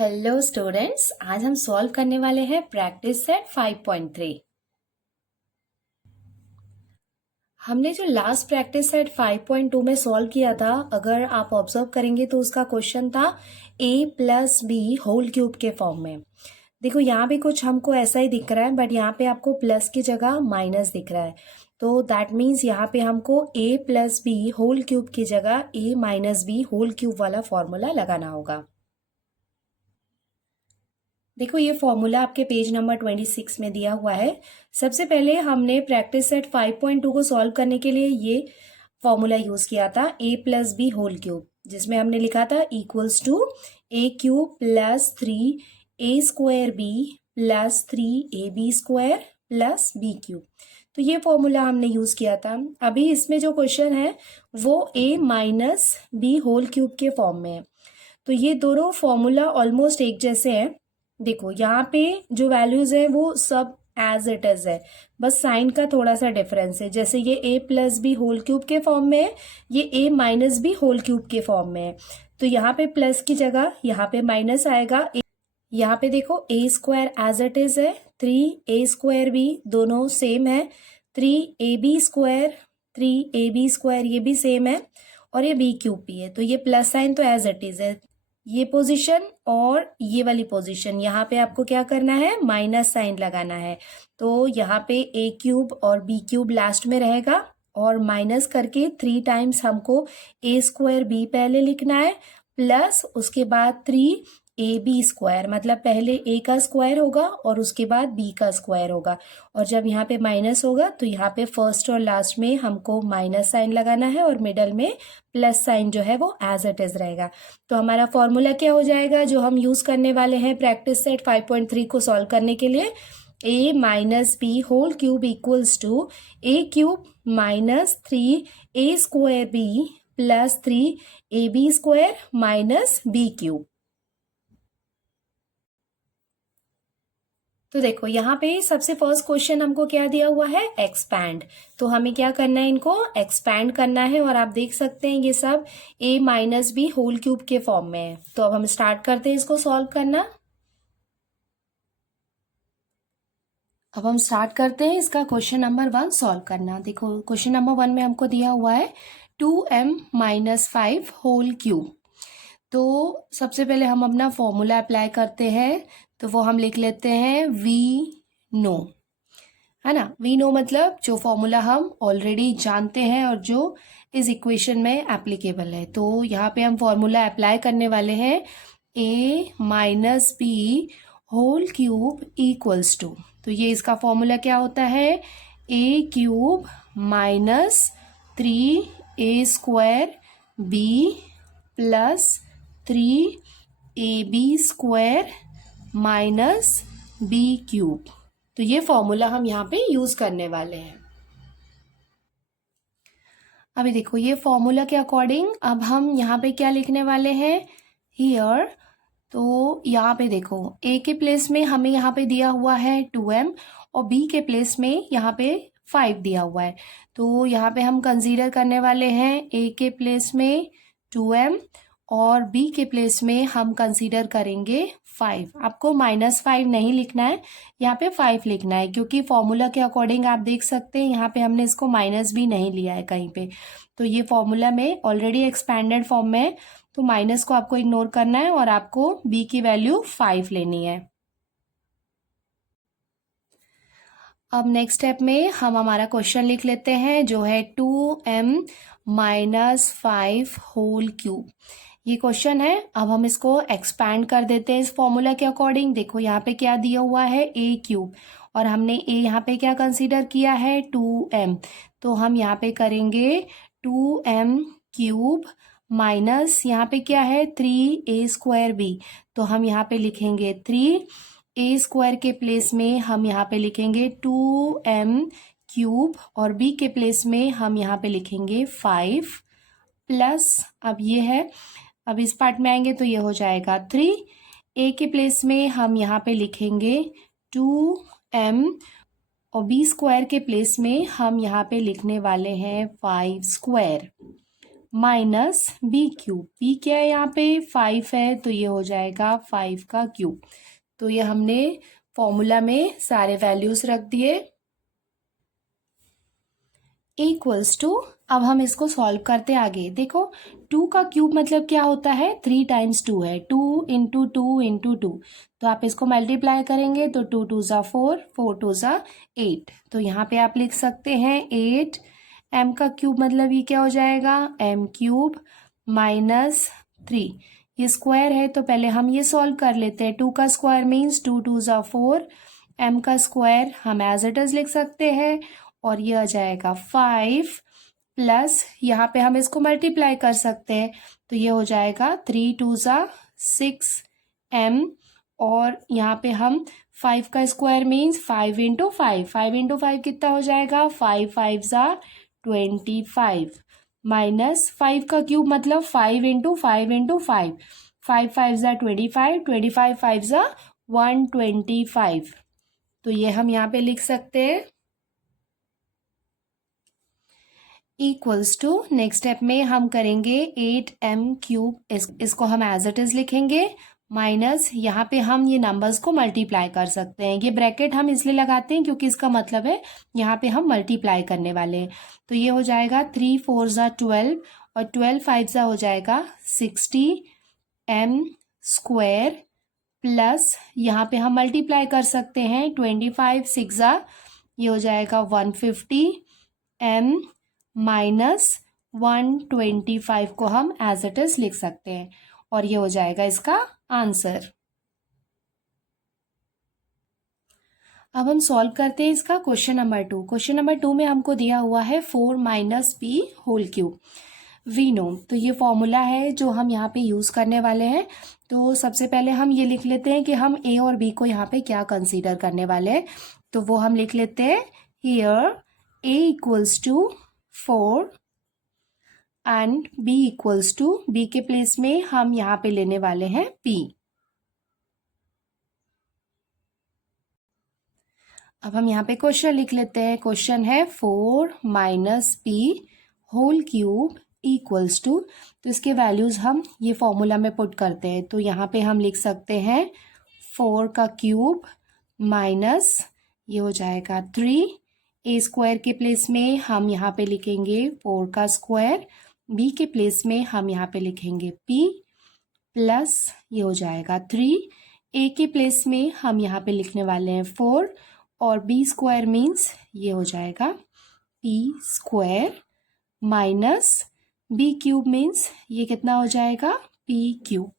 Hello students, आज हम solve करने वाले हैं प्रैक्टिस सेट 5.3। हमने जो लास्ट प्रैक्टिस सेट 5.2 में सॉल्व किया था, अगर आप ऑब्जर्व करेंगे तो उसका क्वेश्चन था a plus b whole cube के फॉर्म में। देखो यहाँ भी कुछ हमको ऐसा ही दिख रहा है, बट यहाँ पे आपको प्लस की जगह माइनस दिख रहा है, तो दैट मीन्स यहाँ पे हमको a plus b whole cube की जगह a minus B whole cube वाला फॉर्मूला लगाना होगा। देखो ये फॉर्मूला आपके पेज नंबर 26 में दिया हुआ है। सबसे पहले हमने प्रैक्टिस सेट 5.2 को सॉल्व करने के लिए ये फॉर्मूला यूज किया था a plus b whole cube, जिसमें हमने लिखा था equals to a cube plus 3a² b plus 3ab square plus b cube. तो ये फॉर्मूला हमने यूज किया था। अभी इसमें जो क्वेश्चन है वो a minus B whole cube के फॉर्म में है, तो ये दोनों फॉर्मूला ऑलमोस्ट एक जैसे हैं। देखो यहाँ पे जो वैल्यूज है वो सब एज इट इज है, बस साइन का थोड़ा सा डिफरेंस है। जैसे ये a plus b whole cube के फॉर्म में है, ये a minus B whole cube के फॉर्म में है, तो यहाँ पे प्लस की जगह यहाँ पे माइनस आएगा। यहाँ पे देखो a square as it is है, 3a² b दोनों सेम है, 3ab स्क्वायर 3ab स्क्वायर ये भी सेम है, और ये b क्यूब भी है, तो ये प्लस साइन तो एज इट इज है। ये पोजीशन और ये वाली पोजीशन, यहाँ पे आपको क्या करना है, माइनस साइन लगाना है। तो यहाँ पे a क्यूब और b क्यूब लास्ट में रहेगा, और माइनस करके 3 टाइम्स हमको a² b पहले लिखना है, प्लस उसके बाद 3ab स्क्वायर, मतलब पहले a का स्क्वायर होगा और उसके बाद b का स्क्वायर होगा। और जब यहाँ पे माइनस होगा तो यहाँ पे फर्स्ट और लास्ट में हमको माइनस साइन लगाना है, और मिडल में प्लस साइन जो है वो एज इट इज रहेगा। तो हमारा फॉर्मूला क्या हो जाएगा जो हम यूज करने वाले हैं प्रैक्टिस सेट 5.3 को सॉल्व करने के लिए, a minus B whole cube equals to a cube minus 3a² b plus 3ab square minus b cube. तो देखो यहाँ पे सबसे फर्स्ट क्वेश्चन हमको क्या दिया हुआ है, एक्सपैंड। तो हमें क्या करना है, इनको एक्सपैंड करना है, और आप देख सकते हैं ये सब a minus B whole cube के फॉर्म में है। तो अब हम स्टार्ट करते हैं इसको सॉल्व करना। अब हम स्टार्ट करते हैं इसका क्वेश्चन नंबर 1 सॉल्व करना। देखो क्वेश्चन नंबर 1 में हमको दिया हुआ है 2m माइनस 5 होल क्यूब। तो सबसे पहले हम अपना फॉर्मूला अप्लाई करते हैं, तो वो हम लिख लेते हैं वी नो, है ना। वी नो मतलब जो फॉर्मूला हम ऑलरेडी जानते हैं और जो इस इक्वेशन में एप्लीकेबल है। तो यहाँ पे हम फॉर्मूला अप्लाई करने वाले हैं a minus B whole cube equals to, तो ये इसका फॉर्मूला क्या होता है, a cube minus 3a² b plus 3ab square minus b cube. तो ये फॉर्मूला हम यहाँ पे यूज करने वाले हैं। अभी देखो ये फॉर्मूला के अकॉर्डिंग अब हम यहाँ पे क्या लिखने वाले हैं, हियर। तो यहाँ पे देखो a के प्लेस में हमें यहाँ पे दिया हुआ है 2m, और b के प्लेस में यहाँ पे 5 दिया हुआ है। तो यहाँ पे हम कंसीडर करने वाले हैं a के प्लेस में 2m, और b के प्लेस में हम कंसीडर करेंगे 5। आपको -5 नहीं लिखना है, यहाँ पे 5 लिखना है, क्योंकि फॉर्मूला के अकॉर्डिंग आप देख सकते हैं यहाँ पे हमने इसको माइनस भी नहीं लिया है कहीं पे। तो ये फॉर्मूला में ऑलरेडी एक्सपैंडेड फॉर्म में है, तो माइनस को आपको इग्नोर करना है और आपको b की वैल्यू 5 लेनी है। अब नेक्स्ट स्टेप में हम हमारा क्वेश्चन लिख लेते हैं जो है 2m माइनस 5 होल क्यूब। ये क्वेश्चन है। अब हम इसको एक्सपैंड कर देते हैं इस फॉर्मूला के अकॉर्डिंग। देखो यहाँ पे क्या दिया हुआ है, a क्यूब, और हमने a यहाँ पे क्या कंसीडर किया है, 2m। तो हम यहाँ पे करेंगे 2m क्यूब माइनस यहाँ पे क्या है, 3a² b। तो हम यहाँ पे लिखेंगे 3a² के प्लेस में हम यहाँ पे लिखेंगे 2m क्यूब, और b के प्लेस में हम यहाँ पे लिखेंगे 5 प्लस, अब ये है, अब इस पार्ट में आएंगे तो ये हो जाएगा 3। a के प्लेस में हम यहाँ पे लिखेंगे 2m, और b स्क्वायर के प्लेस में हम यहाँ पे लिखने वाले हैं 5 square minus B cube. B क्या है यहाँ पे 5 है, तो ये हो जाएगा 5 का क्यूब। तो ये हमने फॉर्मूला में सारे वैल्यूज रख दिए। इक्वल्स टू, अब हम इसको सॉल्व करते आगे। देखो 2 का क्यूब मतलब क्या होता है, 3 टाइम्स 2 है, 2 इंटू 2 इंटू 2। तो आप इसको मल्टीप्लाई करेंगे तो 2 2 ज़ा 4, 4 2 ज़ा 8। तो यहाँ पे आप लिख सकते हैं 8 m का क्यूब मतलब ये क्या हो जाएगा, m क्यूब माइनस 3। ये स्क्वायर है तो पहले हम ये सॉल्व कर लेते हैं। 2 का स्क्वायर मीन्स 2 2 ज़ा 4, m का स्क्वायर हम एज इट इज लिख सकते हैं और ये आ जाएगा 5 प्लस यहाँ पे हम इसको मल्टीप्लाई कर सकते हैं तो ये हो जाएगा 3 2 ज़ा 6 m। और यहाँ पे हम 5 का स्क्वायर मीन्स 5 इंटू 5, 5 इंटू 5 कितना हो जाएगा, 5 5 ज़ा 25 माइनस 5 का क्यूब मतलब 5 इंटू 5 इंटू 5, 5 5 ज़ा 25, 25 5 ज़ा 125। तो ये हम यहाँ पे लिख सकते हैं इक्वल्स टू। नेक्स्ट स्टेप में हम करेंगे 8m क्यूब, इसको हम एज इट इज लिखेंगे माइनस यहाँ पे हम ये नंबर्स को मल्टीप्लाई कर सकते हैं। ये ब्रैकेट हम इसलिए लगाते हैं क्योंकि इसका मतलब है यहाँ पे हम मल्टीप्लाई करने वाले हैं। तो ये हो जाएगा 3 4 ज़ा 12 और 12 5 ज़ा हो जाएगा 60 m स्क्वायर प्लस यहाँ पे हम मल्टीप्लाई कर सकते हैं 25 6 ज़ा, ये हो जाएगा 150 m माइनस 125 को हम एज इट इज लिख सकते हैं और ये हो जाएगा इसका आंसर। अब हम सॉल्व करते हैं इसका क्वेश्चन नंबर 2। क्वेश्चन नंबर 2 में हमको दिया हुआ है 4 minus p whole cube. We know, तो ये फॉर्मूला है जो हम यहाँ पे यूज करने वाले हैं। तो सबसे पहले हम ये लिख लेते हैं कि हम ए और बी को यहाँ पे क्या कंसीडर करने वाले हैं। तो वो हम लिख लेते हैं here a equals to 4 and b equals to, b के प्लेस में हम यहाँ पे लेने वाले हैं p। अब हम यहाँ पे क्वेश्चन लिख लेते हैं। क्वेश्चन है 4 minus p whole cube equals to, तो इसके वैल्यूज हम ये फॉर्मूला में पुट करते हैं। तो यहाँ पे हम लिख सकते हैं 4 का क्यूब माइनस ये हो जाएगा 3, ए स्क्वायर के प्लेस में हम यहाँ पे लिखेंगे 4 का स्क्वायर, बी के प्लेस में हम यहाँ पे लिखेंगे p प्लस ये हो जाएगा 3, ए के प्लेस में हम यहाँ पे लिखने वाले हैं 4 और बी स्क्वायर मीन्स ये हो जाएगा p square minus B cube means ये कितना हो जाएगा p क्यूब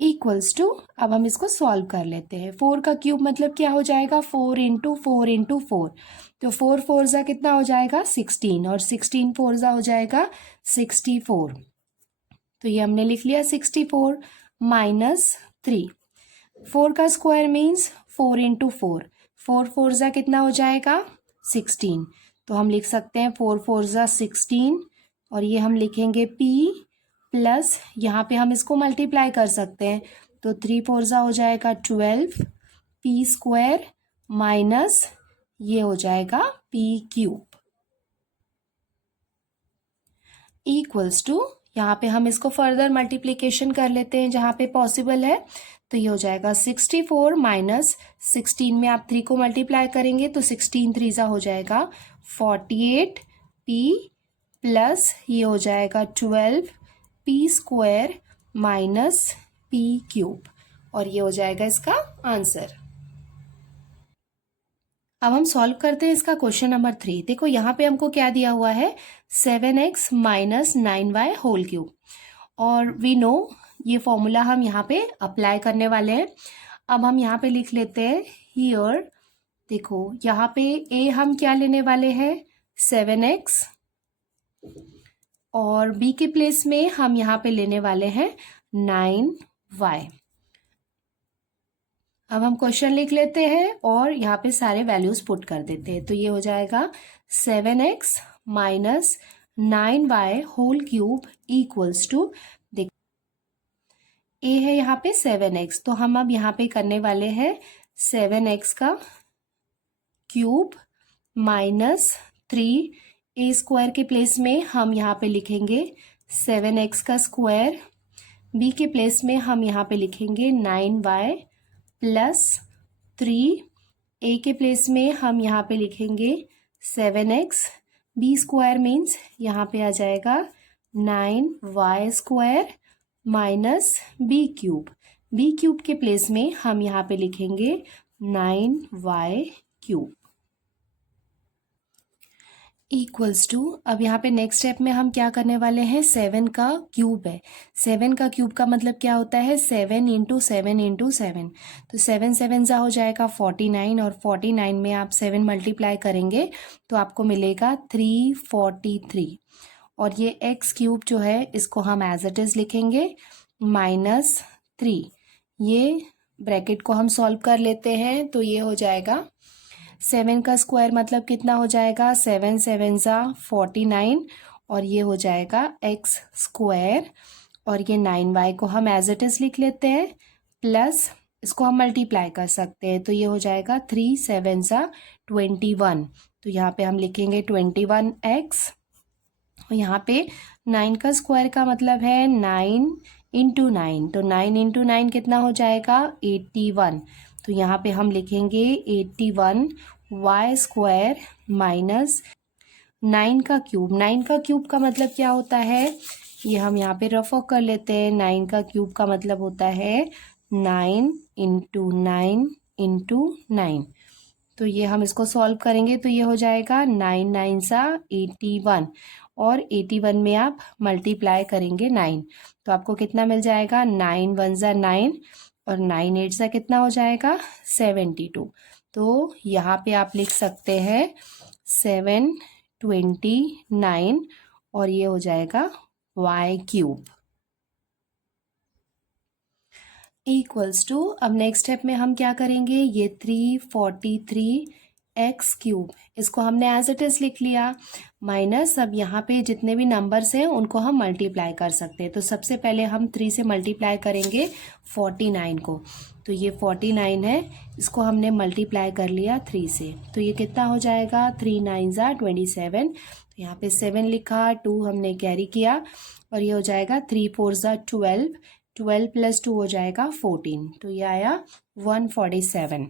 इक्वल्स टू। अब हम इसको सॉल्व कर लेते हैं। 4 का क्यूब मतलब क्या हो जाएगा, 4 इंटू 4 इंटू 4। तो 4 4 ज़ा कितना हो जाएगा 16 और 16 4 ज़ा हो जाएगा 64। तो ये हमने लिख लिया 64 माइनस 3। 4 का स्क्वायर मीन्स 4 इंटू 4, 4 4 ज़ा कितना हो जाएगा 16। तो हम लिख सकते हैं 4 4 ज़ा 16 और ये हम लिखेंगे p प्लस यहाँ पे हम इसको मल्टीप्लाई कर सकते हैं। तो 3 4 ज़ा हो जाएगा 12 p स्क्वायर माइनस ये हो जाएगा p क्यूब इक्वल्स टू। यहाँ पे हम इसको फर्दर मल्टीप्लिकेशन कर लेते हैं जहाँ पे पॉसिबल है। तो ये हो जाएगा 64 माइनस 16 में आप 3 को मल्टीप्लाई करेंगे तो 16 3 ज़ा हो जाएगा 48 p प्लस ये हो जाएगा 12 p square minus p cube और ये हो जाएगा इसका आंसर। अब हम सॉल्व करते हैं इसका क्वेश्चन नंबर 3। देखो यहाँ पे हमको क्या दिया हुआ है 7x minus 9y whole cube और वी नो ये फॉर्मूला हम यहाँ पे अप्लाई करने वाले हैं। अब हम यहाँ पे लिख लेते हैं हियर, देखो यहाँ पे a हम क्या लेने वाले हैं 7x और b के प्लेस में हम यहाँ पे लेने वाले हैं 9y। अब हम क्वेश्चन लिख लेते हैं और यहाँ पे सारे वैल्यूज पुट कर देते हैं। तो ये हो जाएगा 7x minus 9y whole cube equals to, देख a है यहाँ पे 7x, तो हम अब यहाँ पे करने वाले हैं 7x का क्यूब माइनस 3 ए स्क्वायर के प्लेस में हम यहाँ पे लिखेंगे 7x का स्क्वायर, बी के प्लेस में हम यहाँ पे लिखेंगे 9y प्लस 3, ए के प्लेस में हम यहाँ पे लिखेंगे 7x, बी स्क्वायर मीन्स यहाँ पे आ जाएगा 9y square minus B cube के प्लेस में हम यहाँ पे लिखेंगे 9y क्यूब इक्वल्स टू, अब यहाँ पे नेक्स्ट स्टेप में हम क्या करने वाले हैं, 7 का क्यूब है। 7 का क्यूब का मतलब क्या होता है, 7 इंटू 7 इंटू 7, तो 7 7 सा हो जाएगा 49, और 49 में आप 7 मल्टीप्लाई करेंगे तो आपको मिलेगा 343, और ये एक्स क्यूब जो है इसको हम एज इट इज़ लिखेंगे -3। ये ब्रैकेट को हम सॉल्व कर लेते हैं तो ये हो जाएगा 7 का स्क्वायर मतलब कितना हो जाएगा, 7 7 सा 49, और ये हो जाएगा एक्स स्क्वायर, और ये 9y को हम एज इट इज़ लिख लेते हैं, प्लस इसको हम मल्टीप्लाई कर सकते हैं तो ये हो जाएगा 3 7 सा 21, तो यहाँ पे हम लिखेंगे 21x, और यहाँ पे 9 का स्क्वायर का मतलब है 9 इंटू 9, तो 9 इंटू 9 कितना हो जाएगा 81, तो यहाँ पे हम लिखेंगे 81y स्क्वायर माइनस 9 का क्यूब का मतलब क्या होता है, ये हम यहाँ पे रफ कर लेते हैं। 9 का क्यूब का मतलब होता है 9 इंटू 9 इंटू 9, तो ये हम इसको सॉल्व करेंगे तो ये हो जाएगा 9 9 सा 81, और 81 में आप मल्टीप्लाई करेंगे 9, तो आपको कितना मिल जाएगा, 9 1 ज़ा 9, और 9 8 सा कितना हो जाएगा 72, तो यहाँ पे आप लिख सकते हैं 729, और ये हो जाएगा y क्यूब इक्वल्स टू, अब नेक्स्ट स्टेप में हम क्या करेंगे, ये 343x क्यूब इसको हमने एज इट इज़ लिख लिया, माइनस अब यहाँ पे जितने भी नंबर्स हैं उनको हम मल्टीप्लाई कर सकते हैं, तो सबसे पहले हम 3 से मल्टीप्लाई करेंगे 49 को, तो ये 49 है, इसको हमने मल्टीप्लाई कर लिया 3 से, तो ये कितना हो जाएगा 3 9 ज़ा 27, तो यहाँ पे 7 लिखा, 2 हमने कैरी किया, और ये हो जाएगा 3 4 ज़ा 12, 12 प्लस 2 हो जाएगा 14, तो ये आया 147।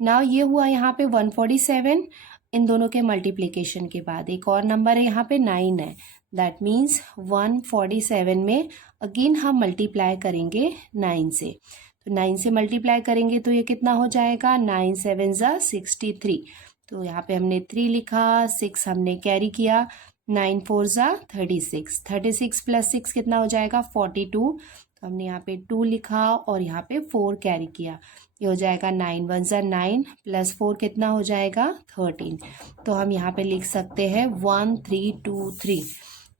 नाउ ये हुआ यहाँ पे 147 इन दोनों के मल्टीप्लिकेशन के बाद, एक और नंबर है यहाँ पे 9 है, दैट मीन्स 147 में अगेन हम मल्टीप्लाई करेंगे 9 से, तो 9 से मल्टीप्लाई करेंगे तो ये कितना हो जाएगा, 9 7 ज़ा 63, तो यहाँ पे हमने 3 लिखा, 6 हमने कैरी किया, 9 4 ज़ा 36, 36 प्लस 6 कितना हो जाएगा 42, तो हमने यहाँ पे 2 लिखा और यहाँ पे 4 कैरी किया, ये हो जाएगा 9 1 ज़ा 9 प्लस 4 कितना हो जाएगा 13, तो हम यहाँ पे लिख सकते हैं 1323,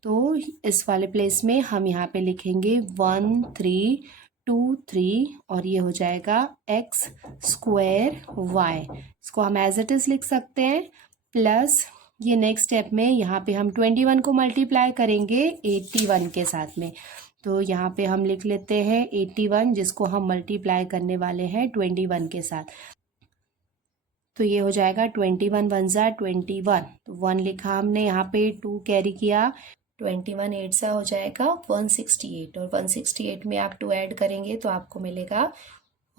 तो इस वाले प्लेस में हम यहाँ पे लिखेंगे 1323, और ये हो जाएगा x स्क्वायर y, इसको हम एज इट इज़ लिख सकते हैं, प्लस ये नेक्स्ट स्टेप में यहाँ पे हम 21 को मल्टीप्लाई करेंगे 81 के साथ में, तो यहाँ पे हम लिख लेते हैं 81 जिसको हम मल्टीप्लाई करने वाले हैं 21 के साथ, तो ये हो जाएगा 21 1 ज़ा 21, तो 1 लिखा हमने, यहाँ पे 2 कैरी किया, 21 8 सा हो जाएगा 168, और 168 में आप 2 ऐड करेंगे तो आपको मिलेगा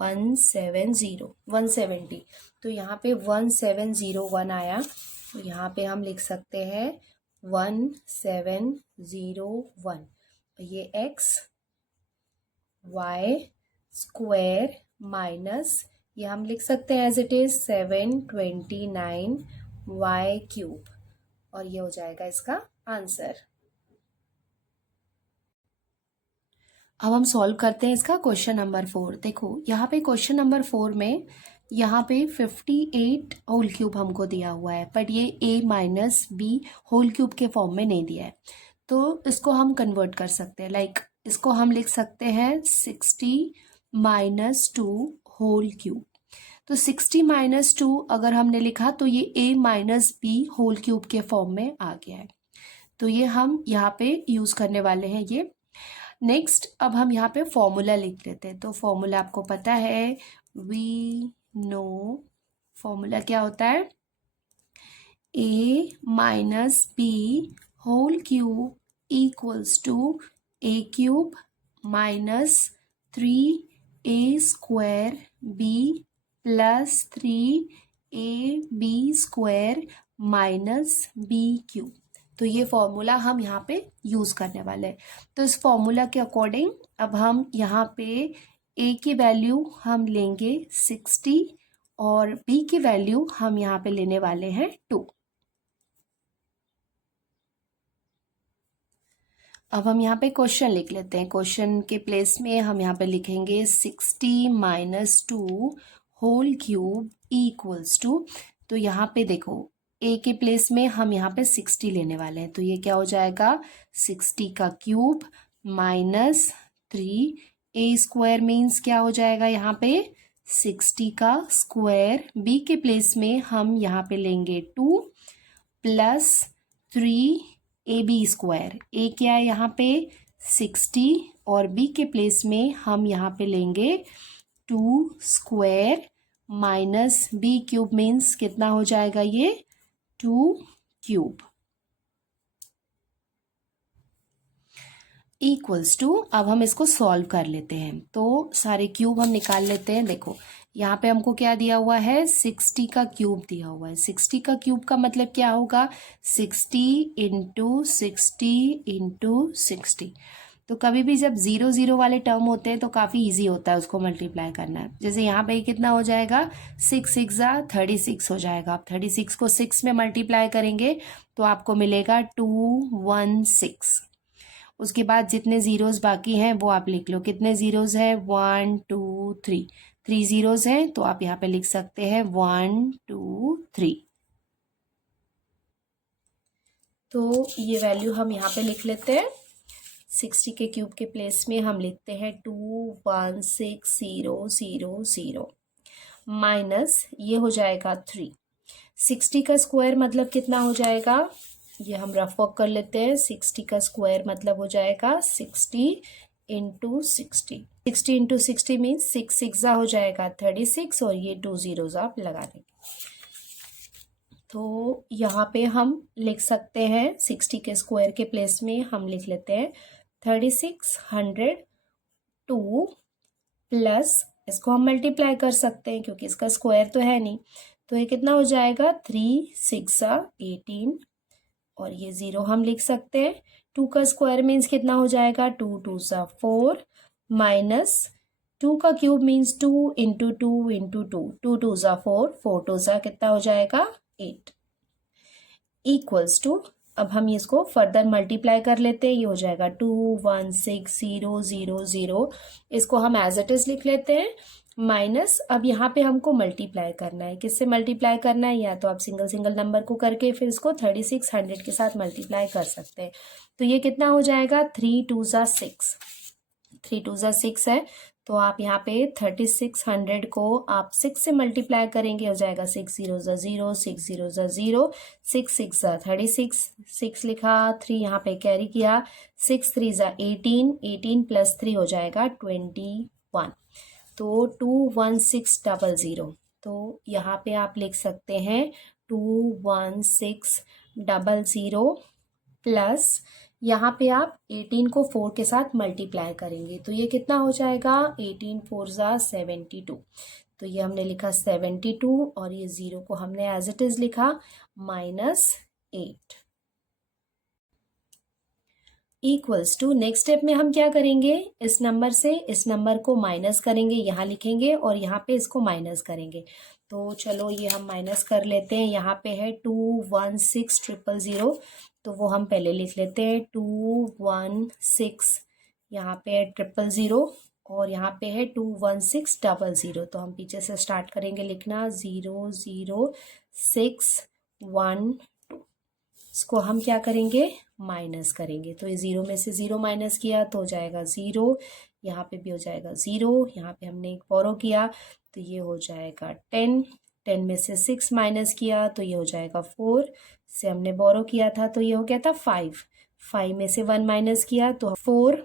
170, तो यहाँ पे 1701 आया, तो यहाँ पे हम लिख सकते हैं 1701, ये x y स्क्वायर माइनस ये हम लिख सकते हैं as it is 729 y cube, और ये हो जाएगा इसका आंसर। अब हम सॉल्व करते हैं इसका क्वेश्चन नंबर 4। देखो यहाँ पे क्वेश्चन नंबर 4 में यहाँ पे 58 होल क्यूब हमको दिया हुआ है, बट ये a minus B whole cube के फॉर्म में नहीं दिया है, तो इसको हम कन्वर्ट कर सकते हैं, लाइक इसको हम लिख सकते हैं 60 माइनस 2 होल क्यूब, तो 60 माइनस 2 अगर हमने लिखा तो ये a minus B whole cube के फॉर्म में आ गया है, तो ये हम यहाँ पे यूज़ करने वाले हैं ये। नेक्स्ट अब हम यहाँ पे फॉर्मूला लिख लेते हैं, तो फॉर्मूला आपको पता है, वी नो फॉर्मूला क्या होता है, A minus B whole cube equals to A cube minus 3a² B plus 3ab² minus B cube. तो ये फॉर्मूला हम यहाँ पे यूज़ करने वाले हैं। तो इस फॉर्मूला के अकॉर्डिंग अब हम यहाँ पे a की वैल्यू हम लेंगे 60 और b की वैल्यू हम यहाँ पे लेने वाले हैं 2। अब हम यहाँ पे क्वेश्चन लिख लेते हैं। क्वेश्चन के प्लेस में हम यहाँ पे लिखेंगे 60 minus 2 whole cube equals to, तो यहाँ पे देखो a के प्लेस में हम यहाँ पे 60 लेने वाले हैं, तो ये क्या हो जाएगा 60 का क्यूब माइनस 3a² मीन्स क्या हो जाएगा यहाँ पे 60 का स्क्वायर। b के प्लेस में हम यहाँ पे लेंगे 2 प्लस 3ab²। a क्या है यहाँ पे 60 और b के प्लेस में हम यहाँ पे लेंगे 2 square minus b cube means कितना हो जाएगा ये 2 क्यूब इक्वल्स टू। अब हम इसको सॉल्व कर लेते हैं, तो सारे क्यूब हम निकाल लेते हैं। देखो यहाँ पे हमको क्या दिया हुआ है 60 का क्यूब दिया हुआ है। 60 का क्यूब का मतलब क्या होगा 60 इंटू 60 इंटू 60। तो कभी भी जब 0 0 वाले टर्म होते हैं तो काफ़ी इजी होता है उसको मल्टीप्लाई करना। जैसे यहाँ पे कितना हो जाएगा 6 6 36 हो जाएगा। आप 36 को 6 में मल्टीप्लाई करेंगे तो आपको मिलेगा 216। उसके बाद जितने ज़ीरोज़ बाकी हैं वो आप लिख लो। कितने ज़ीरोज़ है 1 2 3, 3 ज़ीरोज़ हैं तो आप यहाँ पे लिख सकते हैं 1 2 3। तो ये वैल्यू हम यहाँ पे लिख लेते हैं। 60 के क्यूब के प्लेस में हम लिखते हैं 216,000 माइनस ये हो जाएगा 3। 60 का स्क्वायर मतलब कितना हो जाएगा, ये हम रफ वर्क कर लेते हैं। 60 का स्क्वायर मतलब हो जाएगा 60 इंटू 60। 60 इंटू 60 मीन्स 6 6 हो जाएगा 36 और ये 2 ज़ीरोज़ आप लगा देंगे। तो यहाँ पे हम लिख सकते हैं 60 के स्क्वायर के प्लेस में हम लिख लेते हैं 3602 प्लस इसको हम मल्टीप्लाई कर सकते हैं क्योंकि इसका स्क्वायर तो है नहीं। तो ये कितना हो जाएगा 3 6 18 और ये 0 हम लिख सकते हैं। 2 का स्क्वायर मीन्स कितना हो जाएगा 2 2 4 माइनस 2 का क्यूब मीन्स 2 इंटू 2 इंटू 2, 2 2 4 4 2 कितना हो जाएगा 8 इक्वल्स टू। अब हम इसको फर्दर मल्टीप्लाई कर लेते हैं। ये हो जाएगा 216,000। इसको हम एज इट इज लिख लेते हैं माइनस। अब यहाँ पे हमको मल्टीप्लाई करना है। किससे मल्टीप्लाई करना है, या तो आप सिंगल सिंगल नंबर को करके फिर इसको 3600 के साथ मल्टीप्लाई कर सकते हैं। तो ये कितना हो जाएगा 3 2 6, 3 2 6 है। तो आप यहाँ पे 3600 को आप 6 से मल्टीप्लाई करेंगे, हो जाएगा 6 0 0, 6 0 0, 6 6 36, 6 लिखा, 3 यहाँ पे कैरी किया, 6 3 18, 18 प्लस 3 हो जाएगा 21। तो 21600। तो यहाँ पे आप लिख सकते हैं 21600 प्लस यहाँ पे आप 18 को 4 के साथ मल्टीप्लाई करेंगे तो ये कितना हो जाएगा 18 4 72। तो ये हमने लिखा 72 और ये 0 को हमने एज इट इज लिखा -8 इक्वल्स टू। नेक्स्ट स्टेप में हम क्या करेंगे, इस नंबर से इस नंबर को माइनस करेंगे, यहाँ लिखेंगे और यहाँ पे इसको माइनस करेंगे। तो चलो ये हम माइनस कर लेते हैं। यहाँ पे है 216,000, तो वो हम पहले लिख लेते हैं 216, यहाँ पे है 000 और यहाँ पे है 21600। तो हम पीछे से स्टार्ट करेंगे लिखना 0 0 6 1 2। इसको हम क्या करेंगे माइनस करेंगे। तो ये 0 में से 0 माइनस किया तो हो जाएगा 0, यहाँ पे भी हो जाएगा 0, यहाँ पे हमने एक बोरो किया तो ये हो जाएगा 10, 10 में से 6 माइनस किया तो ये हो जाएगा 4, से हमने बोरो किया था तो ये हो गया था 5, 5 में से 1 माइनस किया तो 4।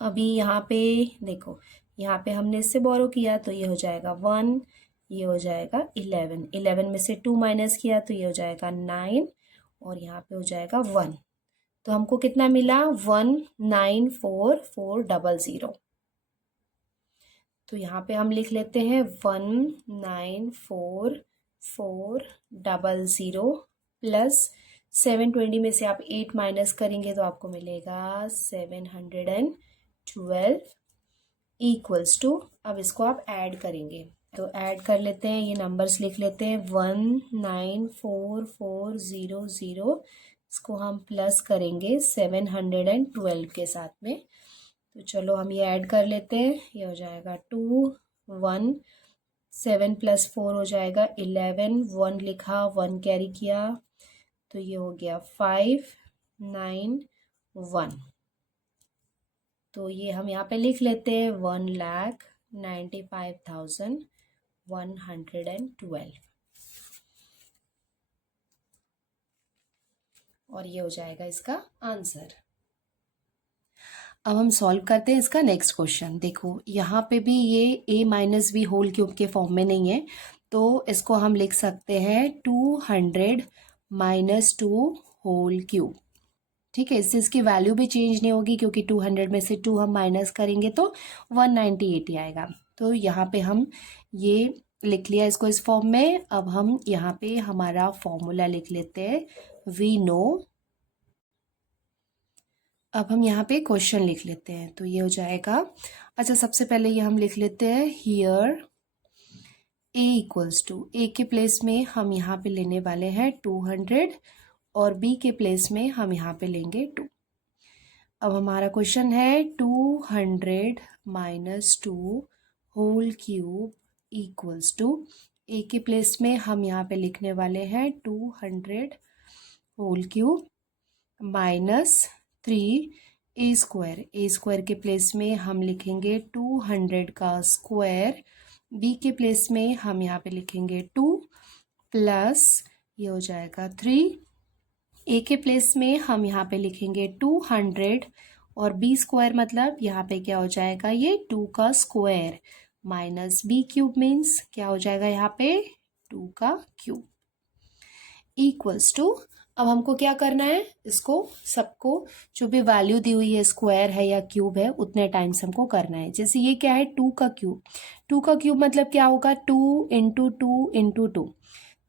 अभी यहाँ पे देखो, यहाँ पे हमने इससे बोरो किया तो ये हो जाएगा 1, ये हो जाएगा 11, 11 में से 2 माइनस किया तो ये हो जाएगा 9 और यहाँ पे हो जाएगा 1। तो हमको कितना मिला 194400। तो यहाँ पे हम लिख लेते हैं 194400 प्लस 720 में से आप 8 माइनस करेंगे तो आपको मिलेगा 712 इक्वल्स टू, अब इसको आप ऐड करेंगे तो ऐड कर लेते हैं, ये नंबर्स लिख लेते हैं 194400, इसको हम प्लस करेंगे 712 के साथ में। तो चलो हम ये ऐड कर लेते हैं, ये हो जाएगा 2 1 7 + 4 हो जाएगा 11, 1 लिखा 1 कैरी किया तो ये हो गया 591। तो ये हम यहाँ पे लिख लेते हैं 1,95,112 और ये हो जाएगा इसका आंसर। अब हम सॉल्व करते हैं इसका नेक्स्ट क्वेश्चन। देखो यहाँ पे भी ये a - b होल क्यूब के फॉर्म में नहीं है, तो इसको हम लिख सकते हैं 200 - 2 होल क्यूब। ठीक है, इससे इसकी वैल्यू भी चेंज नहीं होगी क्योंकि 200 में से 2 हम माइनस करेंगे तो 198 ही आएगा। तो यहाँ पे हम ये लिख लिया इसको इस फॉर्म में। अब हम यहाँ पे हमारा फॉर्मूला लिख लेते हैं, वी नो। अब हम यहाँ पे क्वेश्चन लिख लेते हैं तो ये हो जाएगा, अच्छा सबसे पहले ये हम लिख लेते हैं here a equals to, a के प्लेस में हम यहाँ पे लेने वाले हैं 200 और b के प्लेस में हम यहाँ पे लेंगे 2। अब हमारा क्वेश्चन है 200 - 2 whole cube equals to, a के प्लेस में हम यहाँ पे लिखने वाले हैं 200 होल क्यूब -3 a स्क्वायर के प्लेस में हम लिखेंगे 200 का स्क्वायर, b के प्लेस में हम यहाँ पे लिखेंगे 2 प्लस ये हो जाएगा 3, a के प्लेस में हम यहाँ पे लिखेंगे 200 और b स्क्वायर मतलब यहाँ पे क्या हो जाएगा ये 2 का square minus b cube means क्या हो जाएगा यहाँ पे 2 का क्यूब इक्वल्स टू। अब हमको क्या करना है, इसको सबको जो भी वैल्यू दी हुई है स्क्वायर है या क्यूब है उतने टाइम्स हमको करना है। जैसे ये क्या है 2 का क्यूब, 2 का क्यूब मतलब क्या होगा 2 × 2 × 2।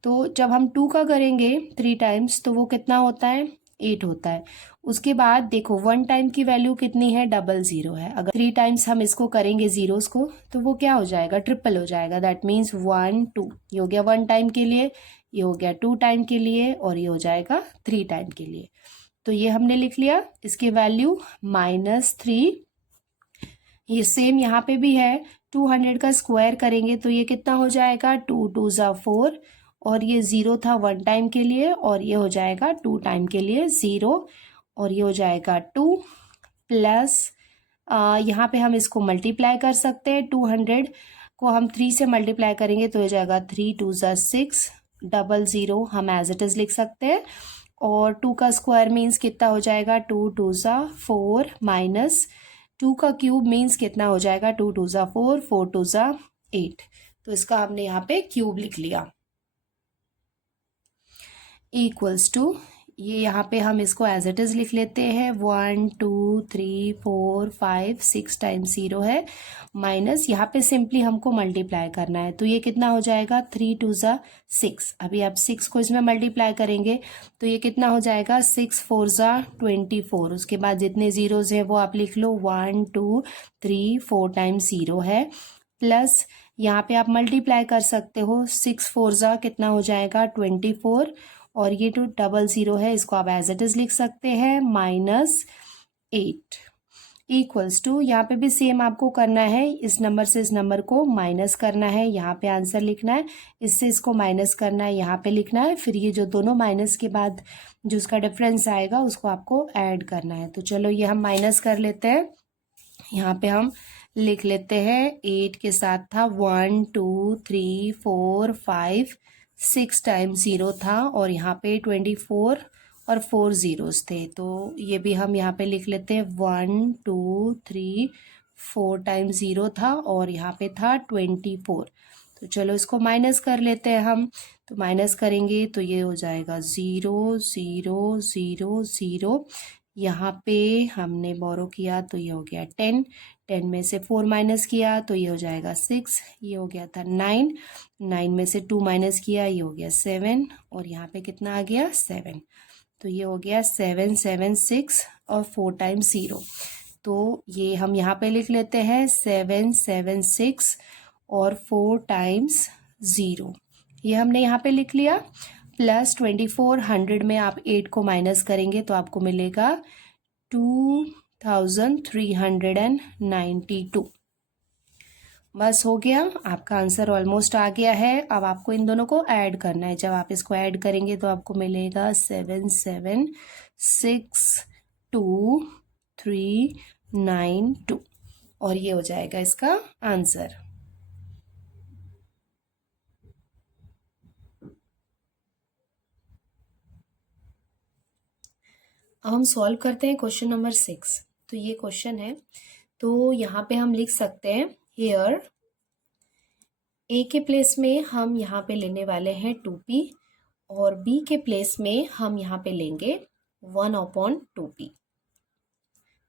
तो जब हम 2 का करेंगे 3 टाइम्स तो वो कितना होता है 8 होता है। उसके बाद देखो 1 टाइम की वैल्यू कितनी है 00 है, अगर 3 टाइम्स हम इसको करेंगे जीरोस को तो वो क्या हो जाएगा ट्रिपल हो जाएगा, दैट मीन्स 1 2। ये हो गया 1 टाइम के लिए, ये हो गया 2 टाइम के लिए और ये हो जाएगा 3 टाइम के लिए। तो ये हमने लिख लिया, इसकी वैल्यू -3। ये सेम यहाँ पे भी है, 200 का स्क्वायर करेंगे तो ये कितना हो जाएगा 2 2 = 4 और ये 0 था 1 टाइम के लिए और ये हो जाएगा 2 टाइम के लिए 0 और ये हो जाएगा 2 प्लस यहाँ पे हम इसको मल्टीप्लाई कर सकते हैं, 200 को हम 3 से मल्टीप्लाई करेंगे तो हो जाएगा 3 2 = 6, 00 हम एज इट इज लिख सकते हैं और 2 का स्क्वायर मीन्स कितना हो जाएगा 2 2 = 4 माइनस 2 का क्यूब मीन्स कितना हो जाएगा 2 2 = 4, 4 2 = 8। तो इसका हमने यहाँ पे क्यूब लिख लिया इक्वल्स टू, ये यहाँ पे हम इसको एज इट इज लिख लेते हैं 1 2 3 4 5 6 टाइम्स 0 है माइनस यहाँ पे सिंपली हमको मल्टीप्लाई करना है तो ये कितना हो जाएगा 3 2 = 6। अभी आप 6 को इसमें मल्टीप्लाई करेंगे तो ये कितना हो जाएगा 6 4 = 24। उसके बाद जितने जीरोज हैं वो आप लिख लो 1 2 3 4 टाइम्स 0 है प्लस यहाँ पे आप मल्टीप्लाई कर सकते हो 6 4 = कितना हो जाएगा 24 और ये 2 00 है, इसको आप एज इट इज लिख सकते हैं -8 इक्वल्स टू, यहाँ पे भी सेम आपको करना है, इस नंबर से इस नंबर को माइनस करना है, यहाँ पे आंसर लिखना है, इससे इसको माइनस करना है, यहाँ पे लिखना है, फिर ये जो दोनों माइनस के बाद जो उसका डिफरेंस आएगा उसको आपको ऐड करना है। तो चलो ये हम माइनस कर लेते हैं, यहाँ पे हम लिख लेते हैं 8 के साथ था 1 2 3 4 5 6 टाइम्स 0 था और यहाँ पे 24 और 4 जीरोस थे तो ये भी हम यहाँ पे लिख लेते हैं 1 2 3 4 टाइम्स 0 था और यहाँ पे था 24। तो चलो इसको माइनस कर लेते हैं हम। तो माइनस करेंगे तो ये हो जाएगा 0 0 0 0। यहाँ पे हमने बोरो किया तो ये हो गया 10। 10 में से 4 माइनस किया तो ये हो जाएगा 6। ये हो गया था 9। 9 में से 2 माइनस किया ये हो गया 7। और यहाँ पे कितना आ गया 7। तो ये हो गया 7 7 6 और 4 टाइम्स 0। तो ये हम यहाँ पे लिख लेते हैं 7 7 6 और 4 टाइम्स 0। ये हमने यहाँ पे लिख लिया। प्लस 24 100 में आप 8 को माइनस करेंगे तो आपको मिलेगा 2392। बस हो गया, आपका आंसर ऑलमोस्ट आ गया है। अब आपको इन दोनों को ऐड करना है। जब आप इसको ऐड करेंगे तो आपको मिलेगा 7 7 6 2 3 9 2 और ये हो जाएगा इसका आंसर। अब हम सॉल्व करते हैं क्वेश्चन नंबर 6। तो ये क्वेश्चन है, तो यहाँ पे हम लिख सकते हैं हियर ए के प्लेस में हम यहाँ पे लेने वाले हैं 2p और बी के प्लेस में हम यहाँ पे लेंगे 1/2p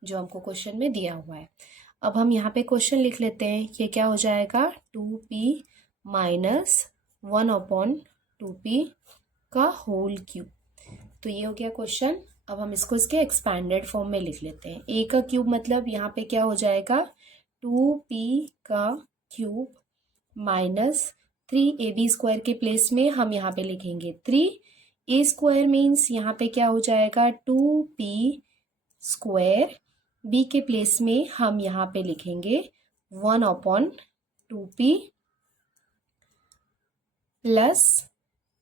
जो हमको क्वेश्चन में दिया हुआ है। अब हम यहाँ पे क्वेश्चन लिख लेते हैं। ये क्या हो जाएगा 2p माइनस 1/2p का होल क्यूब। तो ये हो गया क्वेश्चन। अब हम इसको इसके एक्सपैंडेड फॉर्म में लिख लेते हैं। ए का क्यूब मतलब यहाँ पे क्या हो जाएगा 2p का क्यूब माइनस 3ab स्क्वायर के प्लेस में हम यहाँ पे लिखेंगे 3a स्क्वायर मीन्स यहाँ पे क्या हो जाएगा 2p स्क्वायर। b के प्लेस में हम यहाँ पे लिखेंगे 1/2p प्लस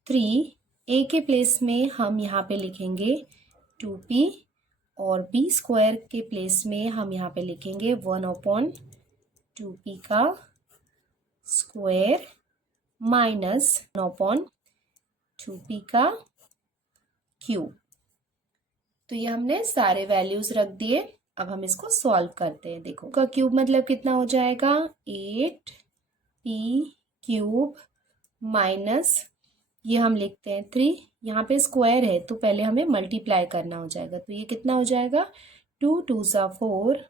3a के प्लेस में हम यहाँ पे लिखेंगे 2p और b स्क्वायर के प्लेस में हम यहाँ पे लिखेंगे 1/2p का स्क्वायर माइनस 1/2p का क्यूब। तो ये हमने सारे वैल्यूज रख दिए। अब हम इसको सॉल्व करते हैं। देखो का क्यूब मतलब कितना हो जाएगा 8p क्यूब माइनस ये हम लिखते हैं 3। यहाँ पे स्क्वायर है तो पहले हमें मल्टीप्लाई करना हो जाएगा। तो ये कितना हो जाएगा 2 2 4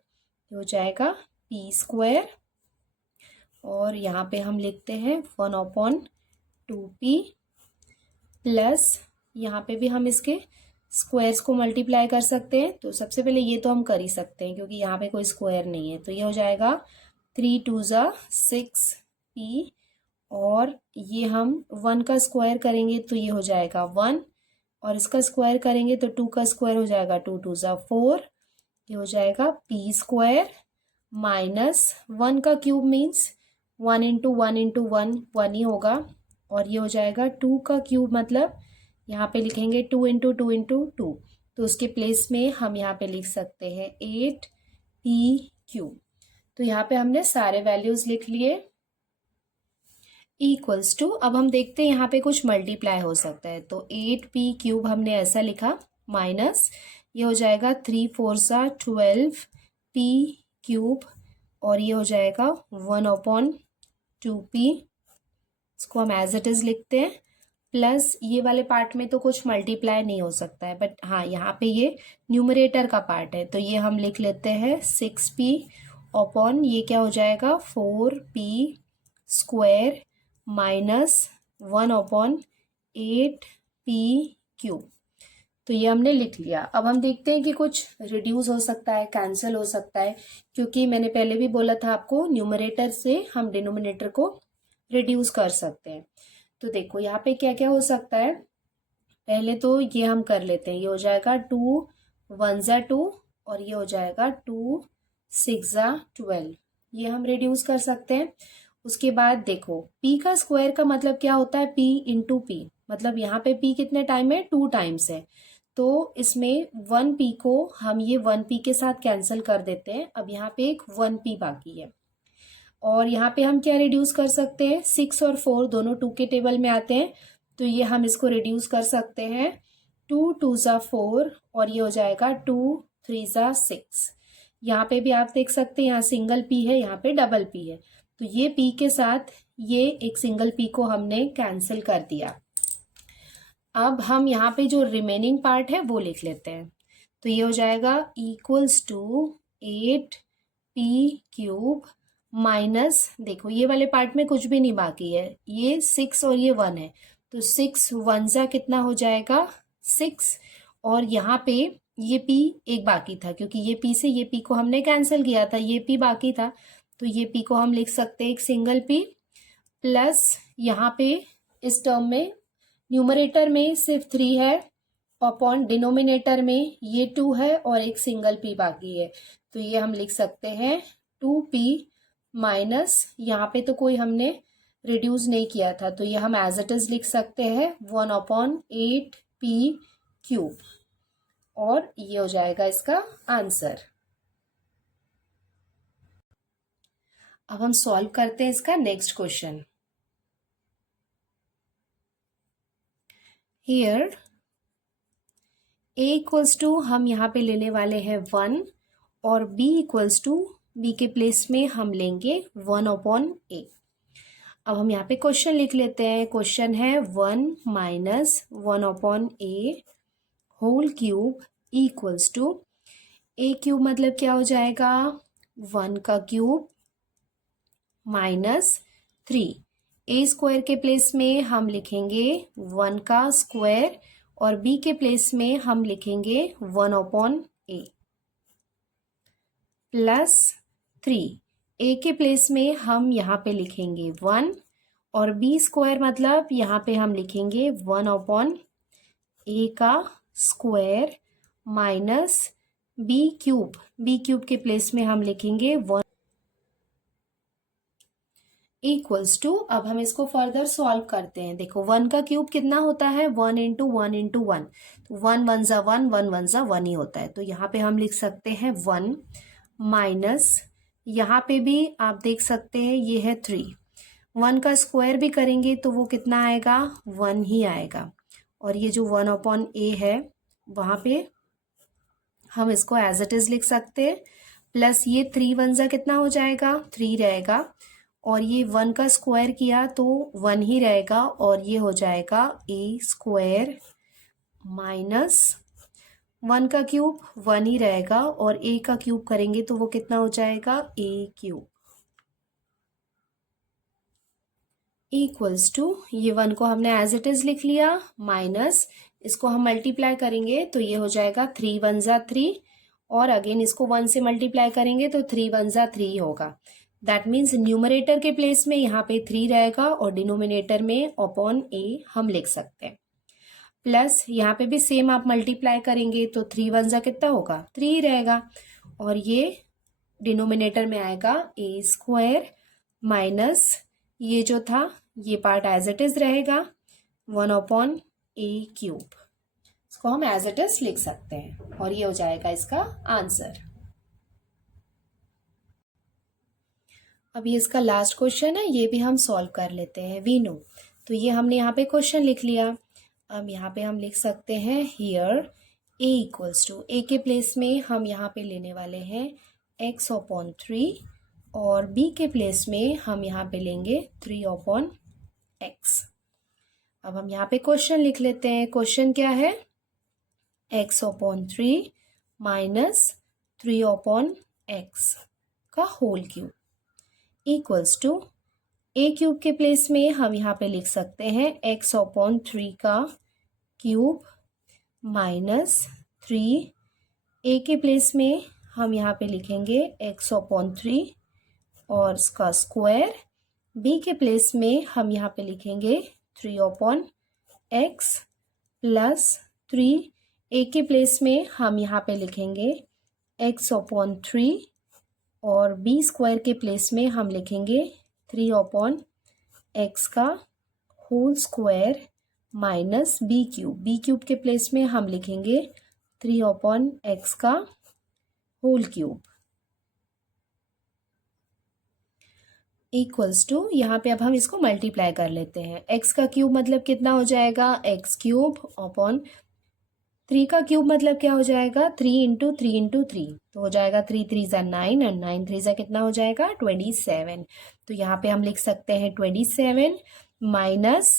हो जाएगा p स्क्वायर और यहाँ पे हम लिखते हैं 1/2p प्लस यहाँ पे भी हम इसके स्क्वायर्स को मल्टीप्लाई कर सकते हैं। तो सबसे पहले ये तो हम कर ही सकते हैं क्योंकि यहाँ पे कोई स्क्वायर नहीं है। तो ये हो जाएगा 3 2 6p और ये हम 1 का स्क्वायर करेंगे तो ये हो जाएगा 1 और इसका स्क्वायर करेंगे तो 2 का स्क्वायर हो जाएगा 2 2 4। ये हो जाएगा p स्क्वायर माइनस 1 का क्यूब मीन्स 1 इंटू 1 इंटू 1 1 ही होगा और ये हो जाएगा 2 का क्यूब मतलब यहाँ पे लिखेंगे 2 इंटू 2 इंटू 2। तो उसके प्लेस में हम यहाँ पे लिख सकते हैं 8p क्यूब। तो यहाँ पे हमने सारे वैल्यूज लिख लिए इक्वल्स टू। अब हम देखते हैं यहाँ पे कुछ मल्टीप्लाई हो सकता है। तो 8p क्यूब हमने ऐसा लिखा माइनस ये हो जाएगा 3 4 12p क्यूब और ये हो जाएगा 1/2p। इसको हम एज इट इज लिखते हैं प्लस ये वाले पार्ट में तो कुछ मल्टीप्लाई नहीं हो सकता है बट हाँ यहाँ पे ये न्यूमरेटर का पार्ट है तो ये हम लिख लेते हैं 6p अपॉन ये क्या हो जाएगा 4p square minus 1/8p cube. तो ये हमने लिख लिया। अब हम देखते हैं कि कुछ रिड्यूस हो सकता है, कैंसिल हो सकता है, क्योंकि मैंने पहले भी बोला था आपको न्यूमरेटर से हम डिनोमिनेटर को रिड्यूस कर सकते हैं। तो देखो यहाँ पे क्या क्या हो सकता है। पहले तो ये हम कर लेते हैं। ये हो जाएगा 2 1 2 और ये हो जाएगा 2 6 12। ये हम रिड्यूस कर सकते हैं। उसके बाद देखो p का स्क्वायर का मतलब क्या होता है p इंटू p, मतलब यहाँ पे p कितने टाइम है 2 टाइम्स है। तो इसमें 1p को हम ये 1p के साथ कैंसिल कर देते हैं। अब यहाँ पे एक 1p बाकी है और यहाँ पे हम क्या रिड्यूस कर सकते हैं 6 और 4 दोनों 2 के टेबल में आते हैं तो ये हम इसको रिड्यूस कर सकते हैं 2 2 4 और ये हो जाएगा 2 3 6। यहाँ पे भी आप देख सकते हैं यहाँ सिंगल p है, यहाँ पे डबल p है तो ये p के साथ ये एक सिंगल पी को हमने कैंसिल कर दिया। अब हम यहाँ पे जो रिमेनिंग पार्ट है वो लिख लेते हैं। तो ये हो जाएगा इक्वल्स टू 8p³ माइनस, देखो ये वाले पार्ट में कुछ भी नहीं बाकी है, ये 6 और ये 1 है, तो 6 1 सा कितना हो जाएगा 6, और यहाँ पे ये p एक बाकी था क्योंकि ये p से ये p को हमने कैंसिल किया था, ये p बाकी था, तो ये p को हम लिख सकते हैं एक सिंगल p, प्लस यहाँ पे इस टर्म में न्यूमरेटर में सिर्फ 3 है, अपॉन डिनोमिनेटर में ये 2 है और एक सिंगल p बाकी है, तो ये हम लिख सकते हैं 2p माइनस, यहाँ पे तो कोई हमने रिड्यूस नहीं किया था तो ये हम एज इट इज लिख सकते हैं 1/8p³, और ये हो जाएगा इसका आंसर। अब हम सॉल्व करते हैं इसका नेक्स्ट क्वेश्चन। हियर a = हम यहाँ पे लेने वाले हैं 1 और b के प्लेस में हम लेंगे 1/a। अब हम यहाँ पे क्वेश्चन लिख लेते हैं। क्वेश्चन है 1 - 1/a whole cube equals to a³ मतलब क्या हो जाएगा 1 का क्यूब माइनस 3, a² के प्लेस में हम लिखेंगे 1 का स्क्वायर और b के प्लेस में हम लिखेंगे 1/a प्लस 3, a के प्लेस में हम यहाँ पे लिखेंगे 1 और b² मतलब यहाँ पे हम लिखेंगे 1/a का स्क्वायर माइनस b³ के प्लेस में हम लिखेंगे 1 इक्वल्स टू। अब हम इसको फर्दर सॉल्व करते हैं। देखो 1 का क्यूब कितना होता है 1 × 1 × 1, तो 1 1 ज़ा 1 1 1 ज़ा 1 ही होता है, तो यहाँ पे हम लिख सकते हैं 1 माइनस, यहाँ पे भी आप देख सकते हैं ये है 3, 1 का स्क्वायर भी करेंगे तो वो कितना आएगा 1 ही आएगा, और ये जो 1/a है वहाँ पे हम इसको एज इट इज लिख सकते हैं, प्लस ये 3 1 ज़ा कितना हो जाएगा 3 रहेगा, और ये 1 का स्क्वायर किया तो 1 ही रहेगा, और ये हो जाएगा a² माइनस 1 का क्यूब 1 ही रहेगा, और a का क्यूब करेंगे तो वो कितना हो जाएगा a³ इक्वल्स टू, ये 1 को हमने एज इट इज लिख लिया, माइनस इसको हम मल्टीप्लाई करेंगे तो ये हो जाएगा 3 1 ज़ा 3, और अगेन इसको 1 से मल्टीप्लाई करेंगे तो 3 1 ज़ा 3 होगा। दैट मीन्स न्यूमरेटर के प्लेस में यहाँ पे 3 रहेगा और डिनोमिनेटर में अपॉन a हम लिख सकते हैं, प्लस यहाँ पे भी सेम आप मल्टीप्लाई करेंगे तो 3 1 ज़ा कितना होगा 3 ही रहेगा, और ये डिनोमिनेटर में आएगा a² माइनस ये जो था ये पार्ट एज इट इज रहेगा 1/a³, इसको हम एज इट इज लिख सकते हैं, और ये हो जाएगा इसका आंसर। अब ये इसका लास्ट क्वेश्चन है, ये भी हम सॉल्व कर लेते हैं। वी नो, तो ये हमने यहाँ पे क्वेश्चन लिख लिया। अब यहाँ पे हम लिख सकते हैं हियर a = a के प्लेस में हम यहाँ पे लेने वाले हैं x/3, और b के प्लेस में हम यहाँ पे लेंगे 3/x। अब हम यहाँ पे क्वेश्चन लिख लेते हैं। क्वेश्चन क्या है x/3 माइनस 3/x का whole cube equals to a³ के प्लेस में हम यहाँ पे लिख सकते हैं x/3 का क्यूब माइनस 3, a के प्लेस में हम यहाँ पे लिखेंगे x/3 और इसका स्क्वायर, b के प्लेस में हम यहाँ पे लिखेंगे 3/x प्लस 3, a के प्लेस में हम यहाँ पे लिखेंगे x/3 और b² के प्लेस में हम लिखेंगे 3/x का होल स्क्वायर माइनस b³ के प्लेस में हम लिखेंगे 3/x का होल क्यूब इक्वल्स टू, यहाँ पे अब हम इसको मल्टीप्लाई कर लेते हैं। x का क्यूब मतलब कितना हो जाएगा x³ अपॉन 3 का क्यूब मतलब क्या हो जाएगा, 3 इंटू 3 इंटू 3, तो हो जाएगा 3 3 ज़ा 9 और 9 3 ज़ा कितना हो जाएगा 27। तो यहाँ पे हम लिख सकते हैं 27 माइनस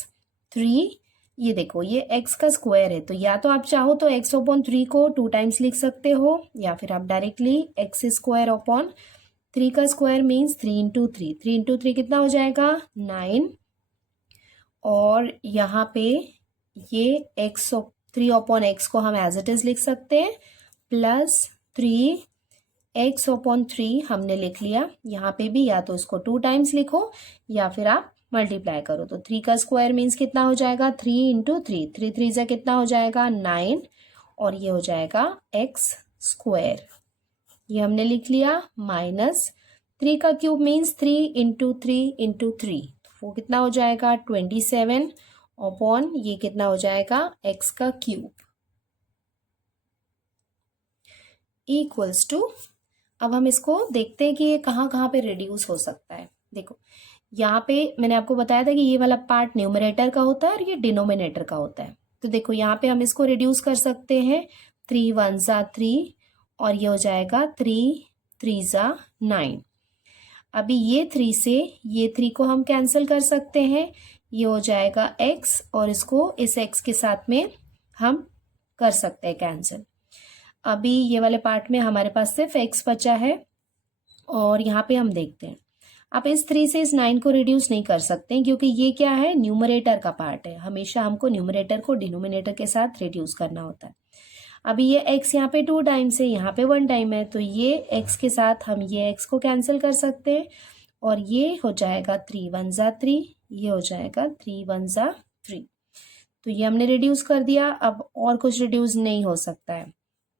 3, ये देखो ये x का स्क्वायर है, तो या तो आप चाहो तो x अपॉन 3 को 2 टाइम्स लिख सकते हो, या फिर आप डायरेक्टली x स्क्वायर अपॉन 3 का स्क्वायर मीन्स 3 इंटू 3, 3 इंटू 3 कितना हो जाएगा 9, और यहाँ पे ये x 3 अपॉन एक्स को हम एज इट इज लिख सकते हैं, प्लस 3x अपॉन 3 हमने लिख लिया। यहाँ पे भी या तो इसको 2 टाइम्स लिखो या फिर आप मल्टीप्लाई करो, तो 3 का स्क्वायर मीन्स कितना हो जाएगा 3 इंटू 3, 3 3 से कितना हो जाएगा 9, और ये हो जाएगा x स्क्वायर, ये हमने लिख लिया, माइनस 3 का क्यूब मीन्स 3 इंटू 3 इंटू 3, वो कितना हो जाएगा 27 अपॉन ये कितना हो जाएगा x का क्यूब इक्वल्स टू। अब हम इसको देखते हैं कि ये कहाँ कहाँ पे रिड्यूस हो सकता है। देखो यहाँ पे मैंने आपको बताया था कि ये वाला पार्ट न्यूमरेटर का होता है और ये डिनोमिनेटर का होता है। तो देखो यहाँ पे हम इसको रिड्यूस कर सकते हैं, 3 1 ज़ा 3 और ये हो जाएगा 3 3 ज़ा 9। अभी ये 3 से ये 3 को हम कैंसिल कर सकते हैं, ये हो जाएगा x और इसको इस x के साथ में हम कर सकते हैं कैंसिल। अभी ये वाले पार्ट में हमारे पास सिर्फ x बचा है, और यहाँ पे हम देखते हैं आप इस 3 से इस 9 को रिड्यूस नहीं कर सकते क्योंकि ये क्या है न्यूमरेटर का पार्ट है, हमेशा हमको न्यूमरेटर को डिनोमिनेटर के साथ रिड्यूस करना होता है। अभी ये x यहाँ पे 2 टाइम्स है, यहाँ पे 1 टाइम है, तो ये x के साथ हम ये x को कैंसिल कर सकते हैं, और ये हो जाएगा 3 1 ज़ा 3, ये हो जाएगा 3 1 ज़ा 3। तो ये हमने रिड्यूस कर दिया, अब और कुछ रिड्यूस नहीं हो सकता है,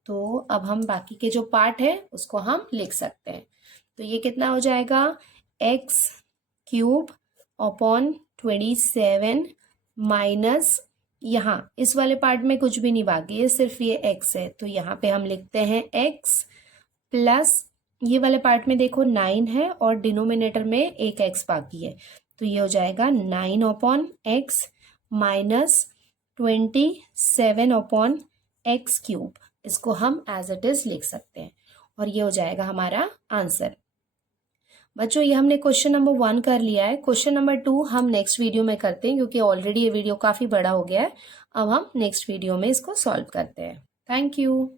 तो अब हम बाकी के जो पार्ट है उसको हम लिख सकते हैं। तो ये कितना हो जाएगा x क्यूब अपॉन 27 माइनस, यहाँ इस वाले पार्ट में कुछ भी नहीं बाकी है, सिर्फ ये x है, तो यहाँ पे हम लिखते हैं x प्लस ये वाले पार्ट में देखो 9 है और डिनोमिनेटर में एक x बाकी है, तो ये हो जाएगा 9 upon x minus 27 upon x cube, इसको हम एज इट इज लिख सकते हैं, और ये हो जाएगा हमारा आंसर। बच्चों ये हमने क्वेश्चन नंबर 1 कर लिया है, क्वेश्चन नंबर 2 हम नेक्स्ट वीडियो में करते हैं क्योंकि ऑलरेडी ये वीडियो काफ़ी बड़ा हो गया है। अब हम नेक्स्ट वीडियो में इसको सॉल्व करते हैं। Thank you.